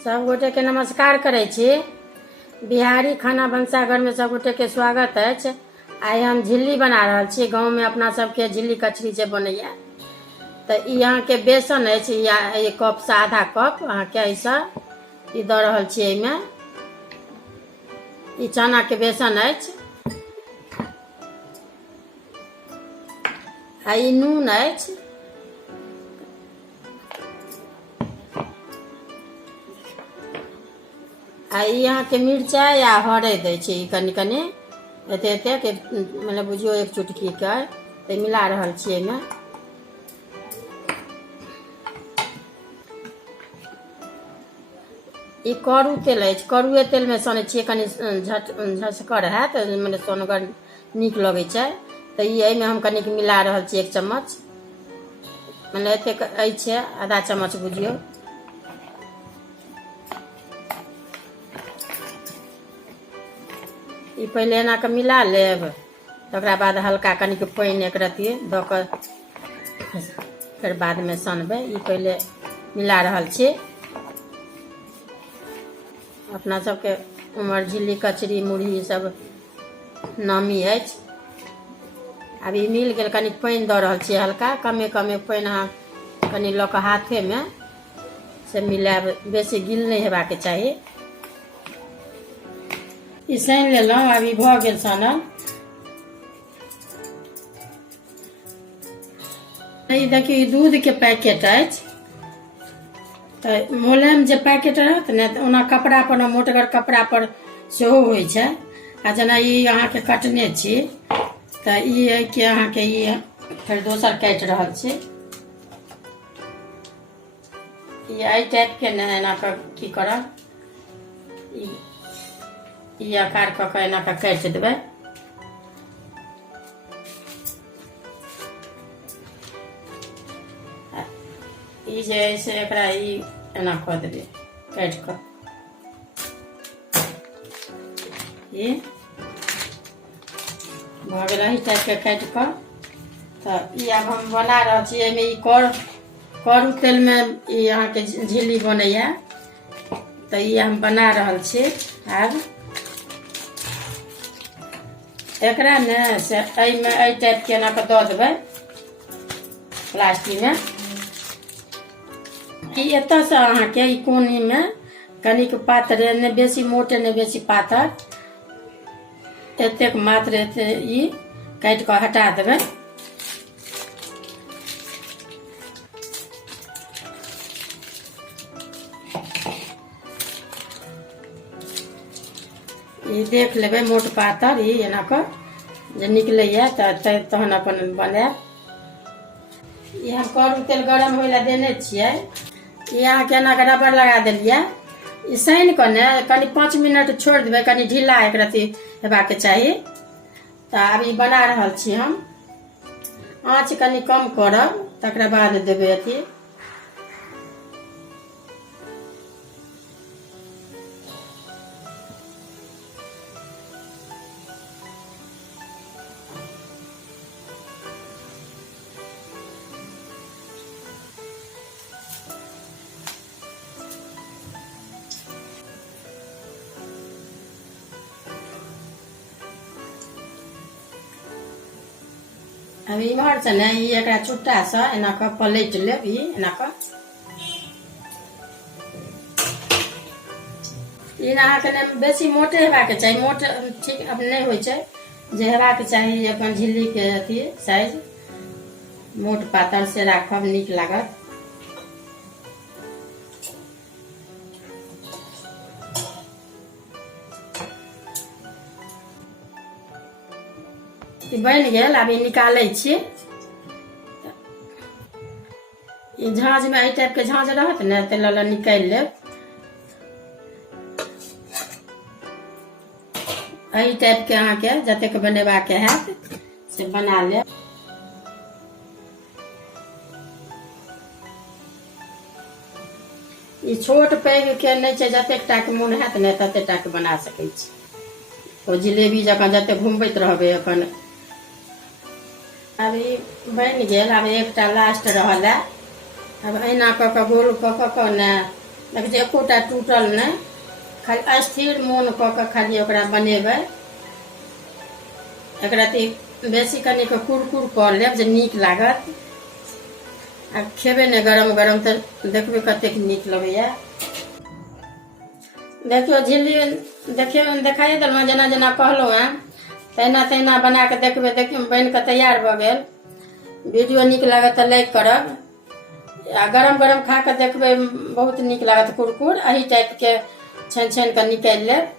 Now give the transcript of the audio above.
सब गोटे के नमस्कार करै छी। बिहारी खाना भंसाघर में सब गोटे के स्वागत है। आइ हम झिल्ली बना रहल छी। गाँव में अपना सबके झिल्ली कचरी जे बनैया तो यहाँ के बेसन है, एक कप से आधा कप अहाँ के ऐसा द रहल छी। एमे ई चना के बेसन है, ई नून है, यहाँ के मिर्चाई या हरद दै छी कनी कनी एते एते के मतलब बुझियो एक चुटकी के मिला रहल छी। एमे ई करू तेल है, करुए तेल में सनै छी, कनी झटकर हैत मतलब सोनगर नीक लगै छै। तो ये में हम कनिक मिला रहल छी, एक चम्मच मतलब एते छै, आधा चम्मच बुझियो। ई पहले एना के मिला लेब, तकरा बाद हल्का कनिक पानी एक रत्ती द के फिर बाद में सनबे। ई पहले मिला रहल छी। अपना सबके उमर झिल्ली कचरी मुरही सब नामी है। अब ई मिल गेल, कनिक पानी द रहल छी, हल्का कमे कमे पानी अहाँ कनी ल के हाथे में से मिलाब, बेसी गिल नहीं हेबाके चाही। ई सान लेलहुँ, अब ई भ गेल सानल। ई देखियो ई दूध के पैकेट अछि, तो मोलेम जे पैकेट रहत ने ओना कपड़ा पर मोटगर कपड़ा पर सेहो होइ छै। आ जेना ई अहाँ के कटने छी तो ई है कि अहाँ के ई फिर दोसर काट रहल छी। ई आई टाइप के ने एना के की करब, ई आकार क के एना के काट देबै। ई जे है से एकरा ई एना क देबै काट क। ई भ गेल एही टाइप के काट क। तो ई अब हम बना रहल छी। एमे ई करू तेल में ई अहाँ के झिल्ली बनैया, तो ई हम बना रहल छी। आब एकरा ने से एई टाइप के एना के द देबै प्लास्टिक में। कि एत से अहाँ के ई कोनी में कनिक पातरे, ने बेसी मोटे ने बेसी पातर, एतेक मात्र एते ई काट के हटा देबै। ई देख लेबै मोट पातर ई एना के जे निकलैया तहन अपन बनायब। ई हम करू तेल गरम होइ ला देने छियै। ई अहाँ के एना के रबर लगा देलियै। ई सान के ने कनी 5 मिनट छोड़ देबै, कनी ढीला एक रत्ती हेबाके चाही। तो अब ई बना रहल छी हम। आँच कनी कम करब, तकरा बाद देबै अथी। अब इम्हर से ने ई एकरा छुट्टा से एना के पलट लेब। ई एना के ई अहाँ के ने बेसी मोटे हेबाके चाही, मोट ठीक अब नहीं होइ छै, जे हेबाके चाही अपन झिल्ली के अथी साइज मोट पातर से राखब नीक लागत। ई बन गेल, अब ई निकालै छी। ई झाँझ में एई टाइप के झाँझ रहत ने ते ल निकाल लेब। एही टाइप के अहाँ के जतेक बनेबा के हैत से बना लेब। ई छोट पैघ के नहीं छै, जतेक टा के मोन हैत ने तते टा के बना सकै छी। ओ जिलेबी जकाँ जते घुमबैत रहबै अपन। अब ई बन गेल। अब एकटा लास्ट रहल है। अब अहिना क के गोल क के ने देखिए एकोटा टूटल नहीं, खाली स्थिर मोन कऽ के खाली ओकरा बनेबै। एकरा बेसी कनिक कुरकुर कर लेब जे नीक लागत। आ खेबे ने गरम गरम तऽ देखबे कतेक नीक लगैया। देखियो झिल्ली देखाइए देलहुँ, जेना जेना कहलहुँ हैं तहिना तहिना बना के देखबे। देखियो बनि कऽ तैयार भऽ गेल। वीडियो नीक लागत तऽ लाइक करब, आ गरम गरम खा के देखबे बहुत नीक लागत। कुरकुर एही टाइप के छानि छानि के निकालि लेब।